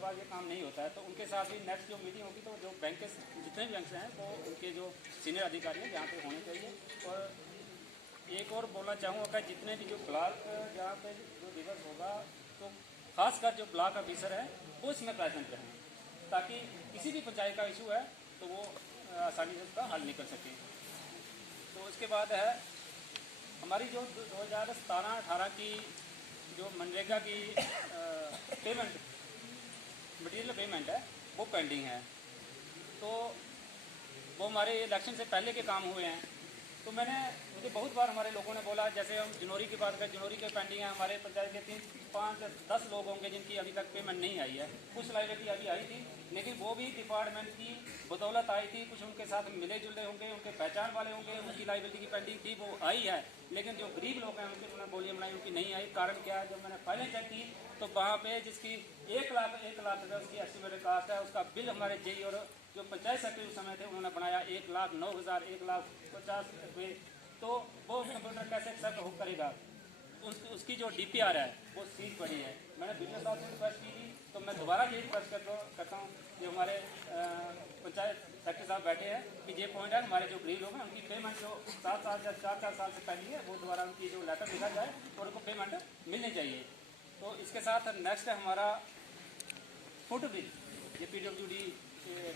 बाद ये काम नहीं होता है। तो उनके साथ भी नेक्स्ट जो मीटिंग होगी तो जो बैंक के जितने भी बैंक हैं वो उनके जो सीनियर अधिकारी हैं यहाँ पे होने चाहिए। और एक और बोलना चाहूँगा कि जितने भी जो ब्लॉक जहाँ पे जो दिवस होगा तो खासकर जो ब्लॉक ऑफिसर है वो इसमें प्रेजेंट रहें, ताकि किसी भी पंचायत का इशू है तो वो आसानी से उसका हल निकल सके। तो उसके बाद है हमारी जो 2017-18 की जो मनरेगा की पेमेंट मटेरियल पेमेंट है वो पेंडिंग है। तो वो हमारे इलेक्शन से पहले के काम हुए हैं। तो मुझे बहुत बार हमारे लोगों ने बोला, जैसे हम जनवरी की बात करें, जनवरी के पेंडिंग है हमारे पंचायत के 3, 5, 10 लोग होंगे जिनकी अभी तक पेमेंट नहीं आई है। कुछ लाइबिलिटी अभी आई थी लेकिन वो भी डिपार्टमेंट की बदौलत आई थी। कुछ उनके साथ मिले जुले होंगे, उनके पहचान वाले होंगे, उनकी लाइबिलिटी की पेंडिंग थी वो आई है। लेकिन जो गरीब लोग हैं उनकी उन्होंने बोलियाँ बनाई, उनकी नहीं आई। कारण क्या है, जब मैंने फाइलें चेक की तो वहाँ पे जिसकी 1 लाख रुपये उसकी एस्टिमेटेड कास्ट है, उसका बिल हमारे जेई और जो पंचायत सेक्रेटरी उस समय थे उन्होंने बनाया 1,09,000 1,50,000 रुपये। तो वो कंप्यूटर कैसे एक्सेप्ट करेगा? उसकी जो DPR है वो सीट पड़ी है। मैंने बिजनेस साहब से रिक्वेस्ट की थी, तो मैं दोबारा यही रिक्वेस्ट करता हूँ जो हमारे पंचायत सेक्रेटरी साहब बैठे हैं कि ये पॉइंट है, हमारे जो गरीब लोग हैं उनकी पेमेंट जो 7 साल या 4 साल से पहले है वो दोबारा उनकी जो लेटर लिखा जाए और उनको पेमेंट मिलनी चाहिए। तो इसके साथ नेक्स्ट है हमारा फुट ब्रिज, ये PWD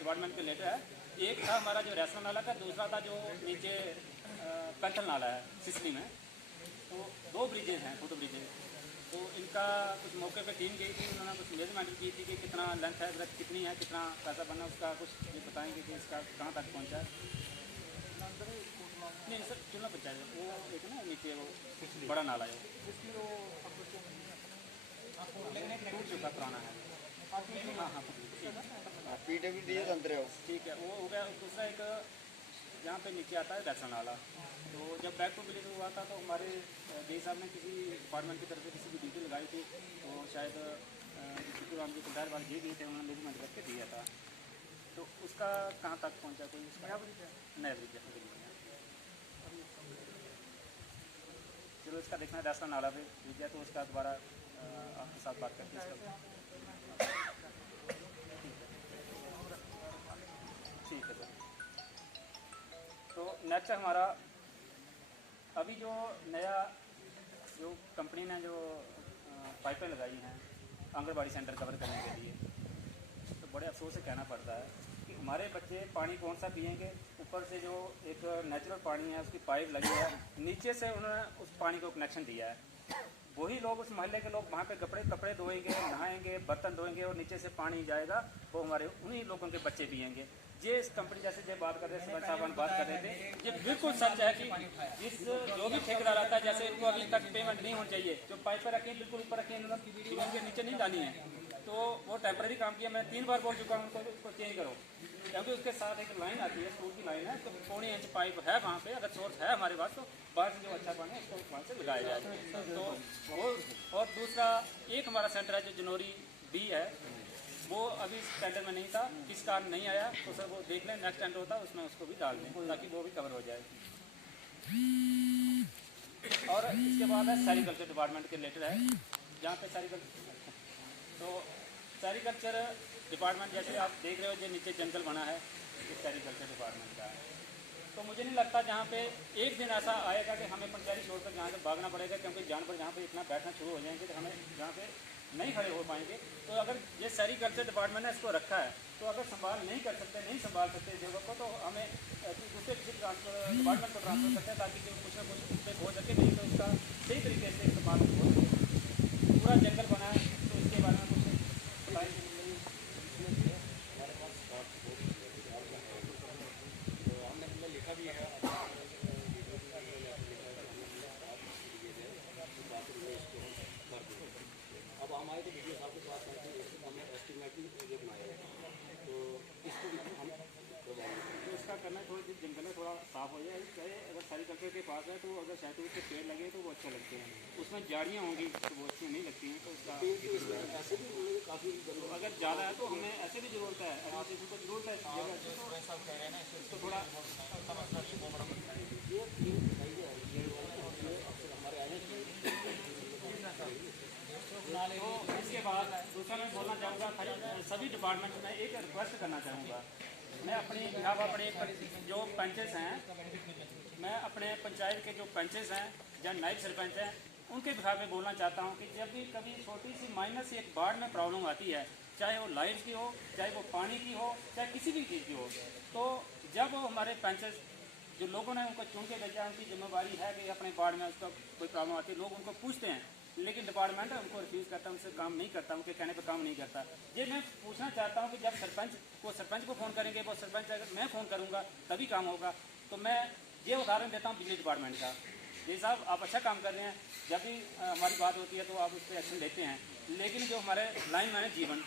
डिपार्टमेंट के लेटर है। एक था हमारा जो रैसना नाला का, दूसरा था जो नीचे कंथल नाला है सिसली में। तो 2 ब्रिजेज हैं, फुट ब्रिजेज। तो इनका कुछ मौके पे टीम गई थी, उन्होंने कुछ मेजरमेंट की थी कि कितना लेंथ है, ब्रेथ कितनी है, कितना पैसा बनना, उसका कुछ ये बताएंगे कि इसका कहाँ तक पहुँचा है। नहीं सर, चुना पंचायत वो एक ना नीचे वो बड़ा नाला है टूट चुका पुराना है। हाँ हाँ PWD अंदर है, ठीक है, वो हो गया। दूसरा एक यहाँ पे नीचे आता है रैसन नाला। तो जब बैक टू विलेज हुआ था तो हमारे डी साहब ने किसी डिपार्टमेंट की तरफ से किसी की ड्यूटी लगाई थी, तो शायद राम जी पंचायत वाले जी गए थे, उन्होंने मेजरमेंट करके दिया था। तो उसका कहाँ तक पहुँचा कोई उसका नया ब्रिज चलो इसका देखना है। रैसन नाला पे ब्रिज है तो उसका दोबारा आपके साथ बात करते हैं इसका। ठीक है सर। तो नेक्स्ट हमारा अभी जो नया जो कंपनी ने जो पाइपें लगाई हैं आंगनबाड़ी सेंटर कवर करने के लिए, तो बड़े अफसोस से कहना पड़ता है कि हमारे बच्चे पानी कौन सा पिएंगे। ऊपर से जो एक नेचुरल पानी है उसकी पाइप लगी है, नीचे से उन्होंने उस पानी को कनेक्शन दिया है। वही लोग, उस मोहल्ले के लोग वहाँ पे कपड़े धोएंगे, नहाएंगे, बर्तन धोएंगे और नीचे से पानी जाएगा, वो हमारे उन्हीं लोगों के बच्चे पिएंगे। ये इस कंपनी जैसे जो बात कर रहे थे, सरपंच साहब बात कर रहे थे, ये बिल्कुल सच है कि जिस जो भी ठेकेदार आता है, जैसे इनको अभी तक पेमेंट नहीं होनी चाहिए, जो पाइपें रखें बिल्कुल ऊपर रखें, जमीन के नीचे नहीं डाली है। तो वो टेम्पररी काम किया, मैं 3 बार बोल चुका हूँ उनको उसको चेंज करो, क्योंकि उसके साथ एक लाइन आती है, स्कूल की लाइन है, तो 1.25 इंच पाइप है वहाँ पे। अगर सोर्स है हमारे पास तो बाहर से जो अच्छा पानी है उसको वहाँ से लगाया जाए। तो वो और दूसरा एक हमारा सेंटर है जो जनवरी B है, वो अभी टेंडर में नहीं था, किस कारण नहीं आया तो सर वो देख लें, नेक्स्ट टेंडर होता है उसमें उसको भी डाल दें ताकि वो भी कवर हो जाए। और इसके बाद है सेरिकल्चर डिपार्टमेंट के रिलेटेड है, जहाँ पे सेरिकल्चर डिपार्टमेंट जैसे आप देख रहे हो जो नीचे जंगल बना है, ये सेरिकल्चर डिपार्टमेंट का है। तो मुझे नहीं लगता जहाँ पे एक दिन ऐसा आएगा कि हमें पंचायत छोड़कर जहाँ से भागना पड़ेगा, क्योंकि जानवर जहाँ पे इतना बैठना शुरू हो जाएंगे तो हमें जहाँ पे नहीं खड़े हो पाएंगे। तो अगर ये सेरिकल्चर डिपार्टमेंट ने इसको रखा है तो अगर संभाल नहीं कर सकते, नहीं संभाल सकते जगह को, तो हमें दूसरे किसी डिपार्टमेंट को ट्रांसफर करते हैं ताकि जो कुछ ना कुछ उस पर हो सके, नहीं तो उसका सही तरीके से इस्तेमाल हो सके। पूरा जंगल बना है तो इसके बारे में कुछ बताएंगे। हमने लिखा भी है, अब हम आए तो वीडियो साहब के पास आए थे, हमें एस्टिमेट जो बनाया है तो इसको हम तो इसका करना है, थोड़ा जंगल में थोड़ा साफ हो जाए। चाहे अगर सेरिकल्चर के पास है तो अगर शहतूत के पेड़ लगे तो वो अच्छे लगते हैं, उसमें झाड़ियाँ होंगी तो वो अच्छी नहीं लगती हैं। तो उसका ऐसे भी काफ़ी अगर ज़्यादा है तो हमें ऐसे भी ज़रूरत है, एडमिनिस्ट्रेशन को ज़रूरत है जगह, तो थोड़ा हमारे आने तो इसके बाद दूसरा मैं बोलना चाहूँगा सभी डिपार्टमेंट में एक रिक्वेस्ट करना चाहूँगा। मैं अपनी बिहाफ अपने जो पंचेस हैं, मैं अपने पंचायत के जो पंचेस हैं या नायब सरपंच हैं उनके बिहाफ में बोलना चाहता हूँ कि जब भी कभी छोटी सी माइनस एक बाढ़ में प्रॉब्लम आती है, चाहे वो लाइट की हो, चाहे वो पानी की हो, चाहे किसी भी चीज़ की हो, तो जब वो हमारे पंचेस जो लोगों ने उनको चुन के भेजा, उनकी जिम्मेवारी है कि अपने बाढ़ में उसका कोई प्रॉब्लम आती है, लोग उनको पूछते हैं, लेकिन डिपार्टमेंट उनको रिफ्यूज़ करता है, उनसे काम नहीं करता, उनके कहने पर काम नहीं करता। ये मैं पूछना चाहता हूँ कि जब सरपंच को फ़ोन करेंगे, वो सरपंच अगर मैं फ़ोन करूँगा तभी काम होगा। तो मैं ये उदाहरण देता हूँ बिजली डिपार्टमेंट का। जी साहब, आप अच्छा काम कर रहे हैं, जब भी हमारी बात होती है तो आप उस पर एक्शन लेते हैं, लेकिन जो हमारे लाइन मैन है जीवन,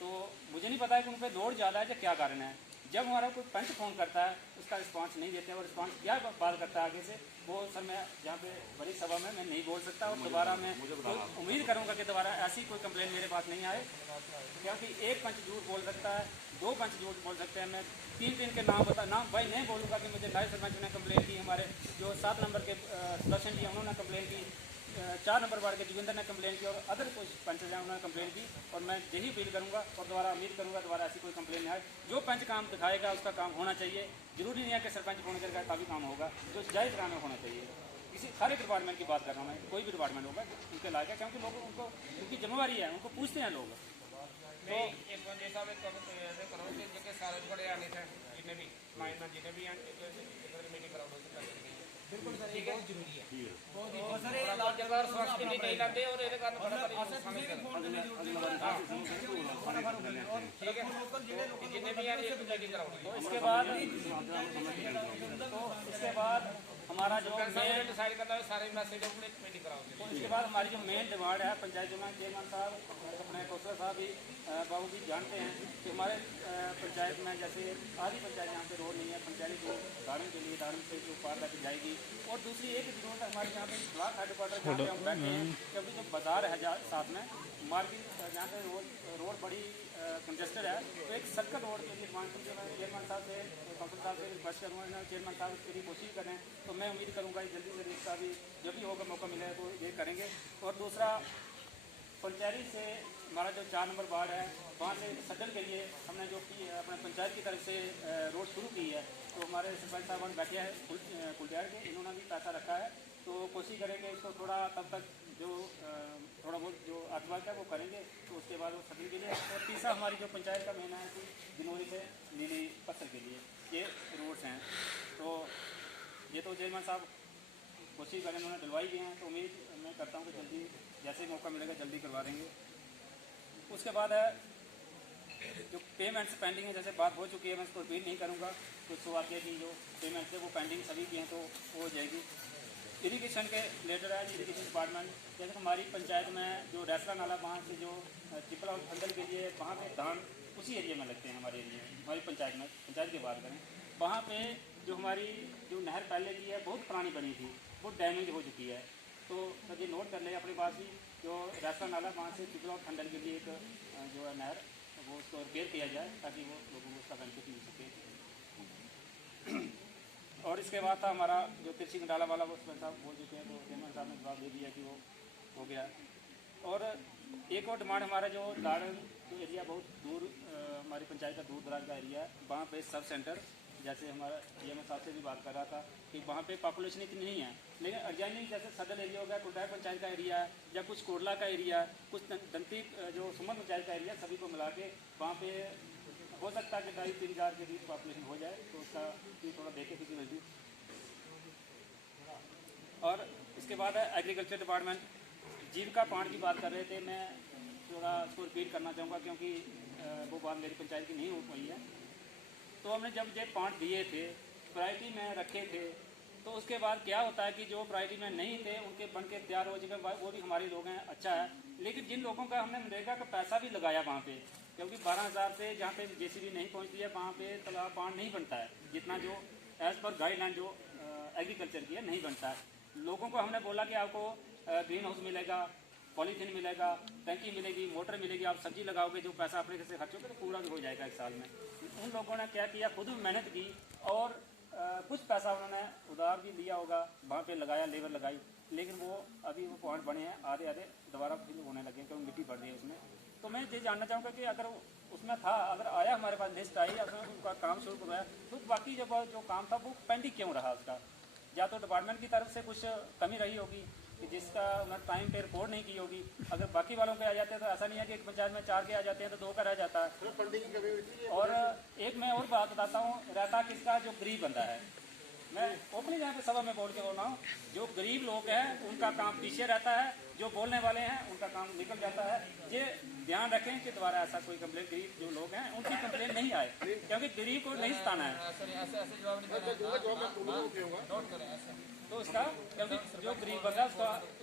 तो मुझे नहीं पता है कि उन पर लोड ज़्यादा है या क्या कारण है। जब हमारा कोई पंच फ़ोन करता है उसका रिस्पांस नहीं देते, और रिस्पांस क्या बात करता है आगे से, वो सर मैं जहाँ पे बड़ी सभा में मैं नहीं बोल सकता, और दोबारा मैं उम्मीद करूँगा कि दोबारा ऐसी कोई कंप्लेंट मेरे पास नहीं आए, क्योंकि एक पंच झूठ बोल सकता है, दो पंच झूठ बोल सकते हैं। मैं तीन के नाम भाई नहीं बोलूँगा कि मुझे नायब सरपंच ने कंप्लेंट की, हमारे जो 7 नंबर के सदस्य हैं उन्होंने कंप्लेंट की, 4 नंबर वार्ड के जोगिंदर ने कंप्लेंट की, और अदर कुछ पंच हैं उन्होंने कंप्लेंट की। और मैं यही अपील करूँगा और दोबारा उम्मीद करूँगा दोबारा ऐसी कोई कंप्लेंट नहीं आए। जो पंच काम दिखाएगा उसका काम होना चाहिए, जरूरी नहीं है कि सरपंच फोन करके तभी काम होगा, जो जायज़ काम में होना चाहिए। किसी हर एक डिपार्टमेंट की बात कर रहा हूँ मैं, कोई भी डिपार्टमेंट होगा उनके लायक है, क्योंकि लोग उनको उनकी जिम्मेवारी है, उनको पूछते हैं लोग। तो एक बार जैसा मैं करो कि जगह सारे बड़े आने थे, जितने भी माइनर जितने भी मीटिंग कराओ बिल्कुल सर, ये बहुत जरूरी है, बहुत सर जगह स्वास्थ्य के लिए नहीं लाते, और ये कारण बड़ा ठीक है जितने भी यार एक मीटिंग कराओ। तो इसके बाद हमारा जो मेन डिसाइड करना है सारे मैसेज अपने मीटिंग कराओ। तो इसके बाद हमारी जो मेन डिमांड है, पंचायत चेयरमैन साहब अपने कौशल साहब भी बाबू भी जानते हैं कि हमारे पंचायत में जैसे आधी पंचायत यहाँ पे रोड नहीं है, पंचायत जो धारण के लिए धारण से जो पार तक जाएगी, और दूसरी एक जरूरत है हमारे यहाँ पे ब्लॉक हेडक्वार्टर जहाँ पे हम बैठे हैं, क्योंकि जो बाजार है साथ में मार्केट जहाँ पे रोड बड़ी कंजेस्टेड है, तो एक सर्कल रोड के लिए चेयरमैन साहब से कौंसिल साहब से रिक्वेस्ट करूँगा, चेयरमैन साहब उसके लिए कोशिश करें, तो मैं उम्मीद करूँगा कि जल्दी से इसका भी जब भी होगा मौका मिलेगा तो ये करेंगे। और दूसरा पंचायती से हमारा जो 4 नंबर वार्ड है, वहाँ से सदन के लिए हमने जो की अपने पंचायत की तरफ से रोड शुरू की है, तो हमारे सरपंच साहब बैठे हैं कुलडियार के, इन्होंने भी पैसा रखा है, तो कोशिश करेंगे इसको थोड़ा तब तक जो थोड़ा बहुत जो आत्महत्या है वो करेंगे, तो उसके बाद वो सदन के लिए। और तीसरा हमारी जो पंचायत का महीना है कि दिनोरी से नीली पत्थर के लिए ये रोड्स हैं, तो ये तो चेयरमैन साहब कोशिश करें, उन्होंने डलवाई भी हैं, तो उम्मीद मैं करता हूँ कि जल्दी जैसे ही मौका मिलेगा जल्दी करवा देंगे। उसके बाद है जो पेमेंट्स पेंडिंग है, जैसे बात हो चुकी है, मैं इसको रिपीट नहीं करूँगा, कुछ शुरुआती की जो पेमेंट्स है वो पेंडिंग सभी की हैं, तो वो हो जाएगी। इरीगेशन के रिलेटेड है, इरीगेशन डिपार्टमेंट जैसे हमारी पंचायत में जो रैसला नाला वहाँ से जो चिपला और फंदल के लिए वहाँ पे धान उसी एरिया में लगते हैं, हमारे एरिया में हमारी पंचायत में, पंचायत की बात करें, वहाँ पे जो हमारी जो नहर पहले की है बहुत पुरानी बनी थी, वो डैमेज हो चुकी है, तो सर ये नोट कर ले अपने पास ही, जो रैसला नाला वहाँ से चिपला और फंदल के लिए एक जो है नहर, वो उसको रिपेयर किया जाए ताकि वो लोगों को उसका बेनिफिट मिल सके। और इसके बाद था हमारा जो तिरछी डाला वाला, वो उसमें साहब बोल चुके हैं, तो चेयरमैन साहब ने जवाब दे दिया कि वो हो गया। और एक और डिमांड हमारा जो दाड़न जो एरिया बहुत दूर हमारी पंचायत का दूर दराज का एरिया है, वहाँ पे सब सेंटर जैसे हमारा DMO साहब से भी बात कर रहा था कि वहाँ पे पॉपुलेशन इतनी नहीं है, लेकिन अर्जानी जैसे सदर एरिया हो गया, कुलडायर पंचायत का एरिया है, या कुछ कोरला का एरिया, कुछ दंती जो सुमन पंचायत का एरिया, सभी को मिला के वहाँ पे हो सकता है कि 2.5-3 हज़ार के बीच पॉपुलेशन हो जाए, तो उसका भी थोड़ा देखे फिजिबिलिटी। और इसके बाद है एग्रीकल्चर डिपार्टमेंट, जीविका पांड की बात कर रहे थे, मैं थोड़ा उसको रिपीट करना चाहूँगा क्योंकि वो बात मेरी पंचायत की नहीं हो पाई है। तो हमने जब ये पांड दिए थे, प्रायोरिटी में रखे थे, तो उसके बाद क्या होता है कि जो प्रायोरिटी में नहीं थे उनके बन के तैयार हो चुके, वो भी हमारे लोग हैं, अच्छा है, लेकिन जिन लोगों का हमने मनरेगा का पैसा भी लगाया वहाँ पे, क्योंकि 12,000 से जहाँ पे JCB नहीं पहुँचती है वहाँ पे तालाब पांड नहीं बनता है, जितना जो एज़ पर गाइडलाइन जो एग्रीकल्चर की है नहीं बनता है। लोगों को हमने बोला कि आपको ग्रीन हाउस मिलेगा, पॉलीथीन मिलेगा, टंकी मिलेगी, मोटर मिलेगी, आप सब्जी लगाओगे, जो पैसा अपने से खर्च होगा तो पूरा भी हो जाएगा 1 साल में। उन लोगों ने क्या किया, खुद भी मेहनत की और कुछ पैसा उन्होंने उधार भी लिया होगा, वहाँ पे लगाया, लेबर लगाई, लेकिन वो अभी वो पॉइंट बने हैं, आधे आधे दोबारा फिल होने लगे क्योंकि मिट्टी बढ़ रही है उसमें। तो मैं ये जानना चाहूँगा कि अगर उसमें था, अगर आया हमारे पास लिस्ट आई, अगर उनका काम शुरू करवाया, तो बाकी जो काम था वो पेंडिंग क्यों रहा उसका? या तो डिपार्टमेंट की तरफ से कुछ कमी रही होगी कि जिसका उन्होंने टाइम पे रिपोर्ट नहीं की होगी। अगर बाकी वालों पे आ जाते हैं तो ऐसा नहीं है कि एक पंचायत में 4 के आ जाते हैं तो 2 का रह जाता है। फंडिंग की कमी हुई थी। और एक मैं और बात बताता हूँ, रहता किसका, जो गरीब बंदा है, मैं ओपनली यहाँ पे सभा में बोल के बोल रहा हूँ, जो गरीब लोग हैं उनका काम पीछे रहता है, जो बोलने वाले हैं उनका काम निकल जाता है। ये ध्यान रखें कि दोबारा ऐसा कोई कंप्लेन, गरीब जो लोग हैं उनकी कंप्लेन नहीं आए, क्योंकि गरीब को नहीं सताना है। ऐसे जवाब नहीं देना, नोट करें ऐसे। तो उसका, क्योंकि जो गरीब बंदा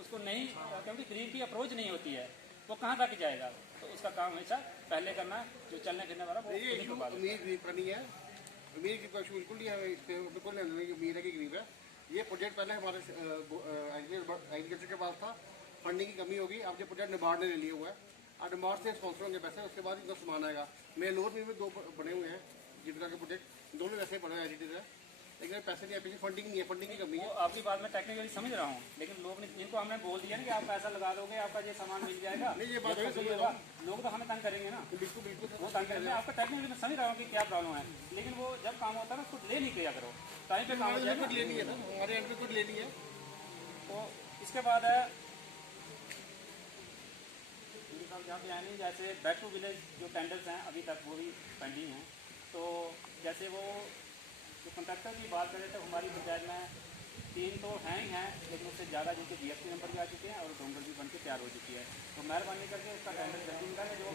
उसको नहीं, क्योंकि गरीब की अप्रोच नहीं होती है, वो कहाँ तक जाएगा। तो उसका काम हमेशा पहले करना, जो चलने फिरने वाला वो ये नहीं करवा देता। उम्मीद नहीं है, उम्मीद की कोई बिल्कुल नहीं है, इस पे बिल्कुल नहीं उम्मीद है कि गरीब है। ये प्रोजेक्ट पहले हमारे एग्रीकल्चर के पास था, फंडिंग की कमी होगी, अब ये प्रोजेक्ट नाबार्ड ने ले लिया हुआ है, और नाबार्ड से स्पॉन्सर होंगे पैसे, उसके बाद इनका सामान आएगा। मेलोर में भी 2 बने हुए हैं जिनका के प्रोजेक्ट, दोनों वैसे पड़े हैं एडिटेड है, लेकिन पैसे नहीं है, फंडिंग नहीं है, फंडिंग की कमी है। वो आपकी बात में टेक्निकली समझ रहा हूँ, लेकिन लोग ने, इनको हमने बोल दिया ना कि आप पैसा लगा दोगे, आपका ये सामान मिल जाएगा, नहीं, ये बात जब है, तक ये होगा, लोग तो हमें तंग करेंगे ना। बिल्कुल बिल्कुल वो तंग करेंगे, आपका टेक्निकली मैं समझ रहा हूँ कि क्या प्रॉब्लम है, लेकिन वो जब काम होता है ना उसको ले नहीं किया करो, टाइम पे काम हो जाएगा। कुछ लेनी है ना, हमारे एंड में कुछ लेनी है। तो इसके बाद है जहाँ पे आने, जैसे बैक टू विलेज जो टेंडर्स हैं अभी तक वो भी पेंडिंग हैं। तो जैसे वो जो कॉन्ट्रैक्टर की बात करें तो हमारी पंचायत में 3 तो हैं ही हैं, लेकिन उससे ज़्यादा जिनके GST नंबर भी आ चुके हैं और डोंगर भी बन के तैयार हो चुकी है। तो मेहरबानी करके उसका टेंडर जल्दी निकालें। जो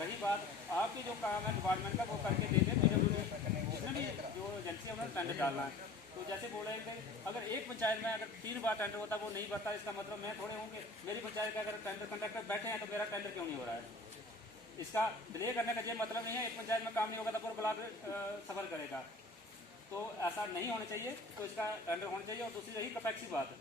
रही बात आपकी जो काम है डिपार्टमेंट का, वो करके दे दें, जिसमें भी जो एजेंसी है उन्होंने टेंडर डालना है। तो जैसे बोल रहे थे, अगर एक पंचायत में अगर 3 बार टेंडर होता वो नहीं भरता, इसका मतलब मैं थोड़े होंगे, मेरी पंचायत का अगर टेंडर कॉन्ट्रैक्टर बैठे हैं तो मेरा टेंडर क्यों नहीं हो रहा है। इसका डिले करने का ये मतलब नहीं है एक पंचायत में काम नहीं होगा तो पूरा ब्लॉक सफर करेगा, तो ऐसा नहीं होना चाहिए। तो इसका टेंडर होना चाहिए। और दूसरी रही कपेक्स की बात,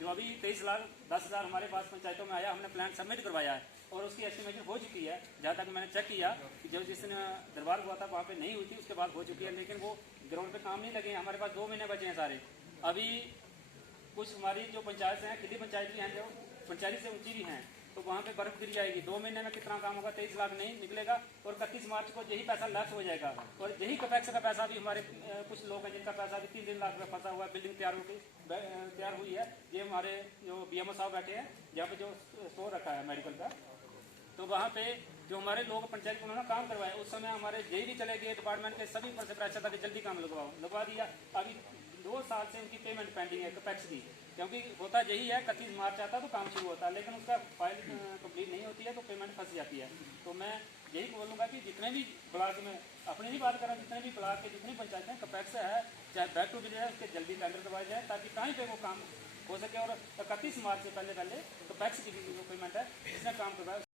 जो अभी 23 लाख 10,000 हमारे पास पंचायतों में आया, हमने प्लान सबमिट करवाया है और उसकी एस्टिमेशन हो चुकी है। जहाँ तक मैंने चेक किया कि जो जिस दिन दरबार हुआ था वहाँ पे नहीं हुई थी, उसके बाद हो चुकी है, लेकिन वो ग्राउंड पे काम नहीं लगे। हमारे पास 2 महीने बचे हैं सारे। अभी कुछ हमारी जो पंचायत हैं, खिली पंचायत भी हैं, जो पंचायत से ऊँची भी हैं, तो वहाँ पे बर्फ गिर जाएगी। 2 महीने में कितना काम होगा, 23 लाख नहीं निकलेगा। और 31 मार्च को यही पैसा लैप्स हो जाएगा। और यही कपेक्स का पैसा भी हमारे कुछ लोग हैं जिनका पैसा भी 3-3 लाख रुपये फंसा हुआ है। बिल्डिंग तैयार हुई है। ये हमारे जो BMO साहब बैठे हैं, जहाँ पे जो स्टोर रखा है मेडिकल का, तो वहाँ पे जो हमारे लोग पंचायत को उन्होंने काम करवाया, उस समय हमारे जेई भी चले गए, डिपार्टमेंट के सभी पर से प्रेशर था कि जल्दी काम लगवा दिया। अभी 2 साल से उनकी पेमेंट पेंडिंग है कपेक्स की, क्योंकि होता यही है 31 मार्च आता तो काम शुरू होता है, लेकिन उसका फाइल कंप्लीट नहीं होती है तो पेमेंट फंस जाती है। तो मैं यही बोलूँगा कि जितने भी ब्लॉक में, अपनी ही बात करें, जितने भी ब्लॉक के जितनी पंचायतें कपेक्स है, चाहे बैक टू विलेज है, उसके जल्दी टेंडर करवाए जाए ताकि टाइम पे वो काम हो सके। और 31 मार्च से पहले कपेक्स की भी जो पेमेंट है इसमें काम करवाए।